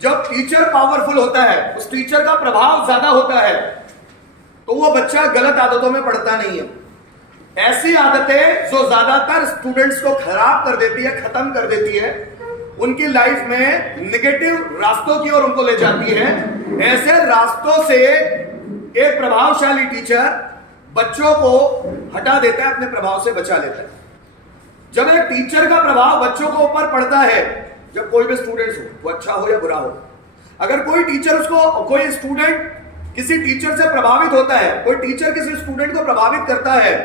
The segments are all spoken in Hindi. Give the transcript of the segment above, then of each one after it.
जब टीचर पावरफुल होता है, उस टीचर का प्रभाव ज्यादा होता है, तो वो बच्चा गलत आदतों में पड़ता नहीं है। ऐसी आदतें जो ज्यादातर स्टूडेंट्स को खराब कर देती है, खत्म कर देती है, उनकी लाइफ में नेगेटिव रास्तों की ओर उनको ले जाती है, ऐसे रास्तों से एक प्रभावशाली टीचर बच्चों को हटा देता है, अपने प्रभाव से बचा लेता है। जब एक टीचर का प्रभाव बच्चों को ऊपर पड़ता है, जब कोई भी स्टूडेंट्स हो, वो अच्छा हो या बुरा हो, अगर कोई टीचर कोई स्टूडेंट किसी टीचर से प्रभावित होता है, कोई टीचर किसी स्टूडेंट को प्रभावित करता है,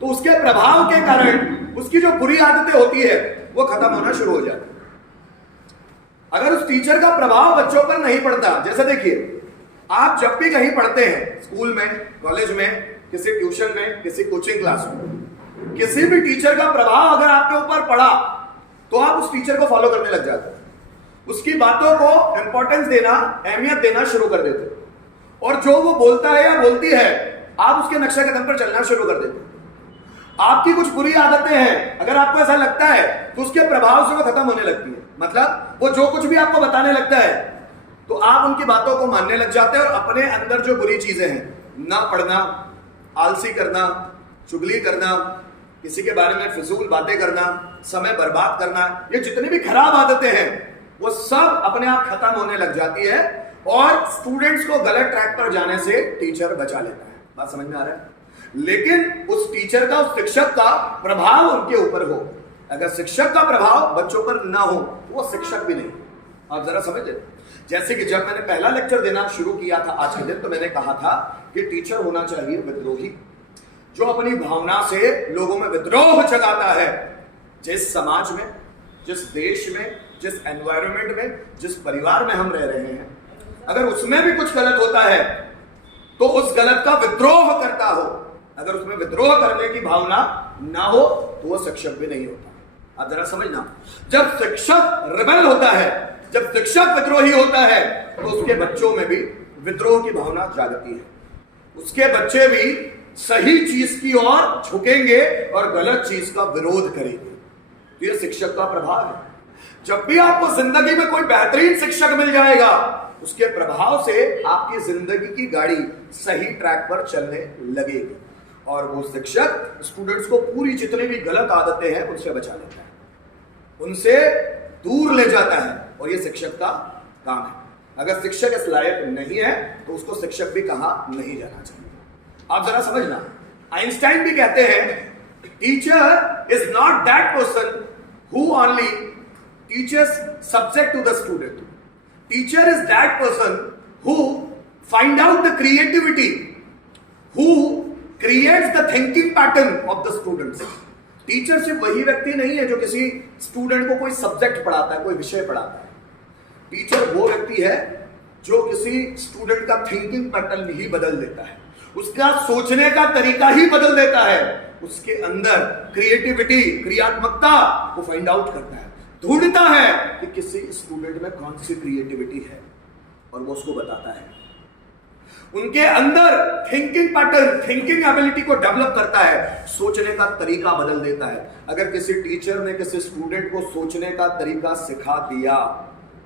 तो उसके प्रभाव के कारण उसकी जो बुरी आदतें होती है वो खत्म होना शुरू हो जाती है। अगर उस टीचर का प्रभाव बच्चों पर नहीं पड़ता, जैसे देखिए, आप जब भी कहीं पढ़ते हैं, स्कूल में, कॉलेज में, किसी ट्यूशन में, किसी कोचिंग क्लास में, किसी भी टीचर का प्रभाव अगर आपके ऊपर पड़ा तो आप उस टीचर को फॉलो करने लग जाते हैं, उसकी बातों को इंपॉर्टेंस देना, अहमियत देना शुरू कर देते हैं, और जो वो बोलता है या बोलती है आप उसके नक्शे कदम पर चलना शुरू कर देते हैं। आपकी कुछ बुरी आदतें हैं, अगर आपको ऐसा लगता है तो उसके प्रभाव से वो खत्म होने लगती है। मतलब वो जो कुछ भी आपको बताने लगता है तो आप उनकी बातों को मानने लग जाते हैं, और अपने अंदर जो बुरी चीजें हैं, ना पढ़ना, आलसी करना, चुगली करना, किसी के बारे में फिजूल बातें करना, समय बर्बाद करना, ये जितनी भी खराब आदतें हैं वो सब अपने आप खत्म होने लग जाती है, और स्टूडेंट्स को गलत ट्रैक पर जाने से टीचर बचा लेता है। बात समझ में आ रहा है? लेकिन उस टीचर का, उस शिक्षक का प्रभाव उनके ऊपर हो। अगर शिक्षक का प्रभाव बच्चों पर ना हो तो वो शिक्षक भी नहीं। आप जरा समझे, जैसे कि जब मैंने पहला लेक्चर देना शुरू किया था आज के दिन, तो मैंने कहा था कि टीचर होना चाहिए विद्रोही, जो अपनी भावना से लोगों में विद्रोह जगाता है। जिस समाज में, जिस देश में, जिस एनवायरनमेंट में, जिस परिवार में हम रह रहे हैं, अगर उसमें भी कुछ गलत होता है तो उस गलत का विद्रोह करता हो। अगर उसमें विद्रोह करने की भावना ना हो तो वो शिक्षक भी नहीं होता। आप जरा समझना, जब शिक्षक रिबेल होता है, जब शिक्षक विद्रोही होता है, तो उसके बच्चों में भी विद्रोह की भावना जागती है। उसके बच्चे भी सही चीज की ओर झुकेंगे और गलत चीज का विरोध करेंगे। तो यह शिक्षक का प्रभाव है। जब भी आपको जिंदगी में कोई बेहतरीन शिक्षक मिल जाएगा, उसके प्रभाव से आपकी जिंदगी की गाड़ी सही ट्रैक पर चलने लगेगी, और वो शिक्षक स्टूडेंट्स को पूरी जितनी भी गलत आदतें हैं उनसे बचा लेता है, उनसे दूर ले जाता है, और ये शिक्षक का काम है। अगर शिक्षक इस लायक नहीं है तो उसको शिक्षक भी कहा नहीं जाना चाहिए। आप जरा समझना, आइंस्टाइन भी कहते हैं teacher is not that person who only teachers subject to the student, teacher is that person who find out the creativity, who creates the thinking pattern of the students. Teacher सिर्फ वही व्यक्ति नहीं है जो किसी स्टूडेंट को कोई सब्जेक्ट पढ़ाता है, कोई विषय पढ़ाता है। टीचर वो व्यक्ति है जो किसी स्टूडेंट का थिंकिंग पैटर्न ही बदल देता है, उसका सोचने का तरीका ही बदल देता है, उसके अंदर क्रिएटिविटी, क्रियात्मकता को फाइंड आउट करता है, ढूंढता है कि किसी स्टूडेंट में कौन सी क्रिएटिविटी है, और वो उसको बताता है। उनके अंदर थिंकिंग पैटर्न, थिंकिंग एबिलिटी को डेवलप करता है, सोचने का तरीका बदल देता है। अगर किसी टीचर ने किसी स्टूडेंट को सोचने का तरीका सिखा दिया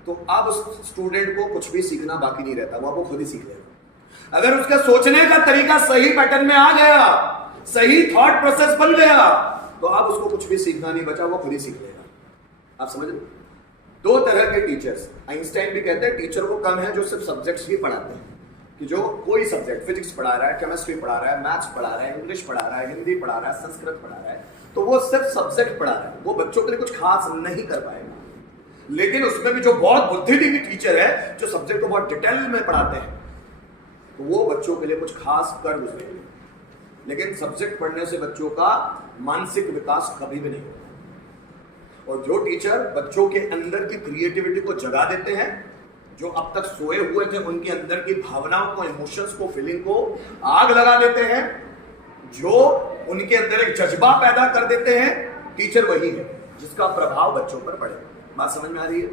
तो अब उस स्टूडेंट को कुछ भी सीखना बाकी नहीं रहता, वो आपको खुद ही सीख लेगा। अगर उसका सोचने का तरीका सही पैटर्न में आ गया, सही थॉट प्रोसेस बन गया, तो अब उसको कुछ भी सीखना नहीं बचा, वो खुद ही सीख लेगा। आप समझ रहे? दो तरह के टीचर्स, आइंस्टाइन भी कहते हैं टीचर वो कम है जो सिर्फ सब्जेक्ट्स ही पढ़ाते हैं, कि जो कोई सब्जेक्ट, फिजिक्स पढ़ा रहा है, केमिस्ट्री पढ़ा रहा है, मैथ्स पढ़ा रहा है, इंग्लिश पढ़ा रहा है, हिंदी पढ़ा रहा है, संस्कृत पढ़ा रहा है, तो वो सिर्फ सब्जेक्ट पढ़ा रहा है, वो बच्चों के लिए कुछ खास नहीं कर पाएगा। लेकिन उसमें भी जो बहुत बुद्धिजीवी टीचर है, जो सब्जेक्ट को बहुत डिटेल में पढ़ाते हैं, तो वो बच्चों के लिए कुछ खास कर गुजरेंगे। लेकिन सब्जेक्ट पढ़ने से बच्चों का मानसिक विकास कभी भी नहीं होता। और जो टीचर बच्चों के अंदर की क्रिएटिविटी को जगा देते हैं, जो अब तक सोए हुए थे उनके अंदर की भावनाओं को, इमोशंस को, फीलिंग को आग लगा देते हैं, जो उनके अंदर एक जज्बा पैदा कर देते हैं, टीचर वही है जिसका प्रभाव बच्चों पर पड़े। बात समझ में आ रही है?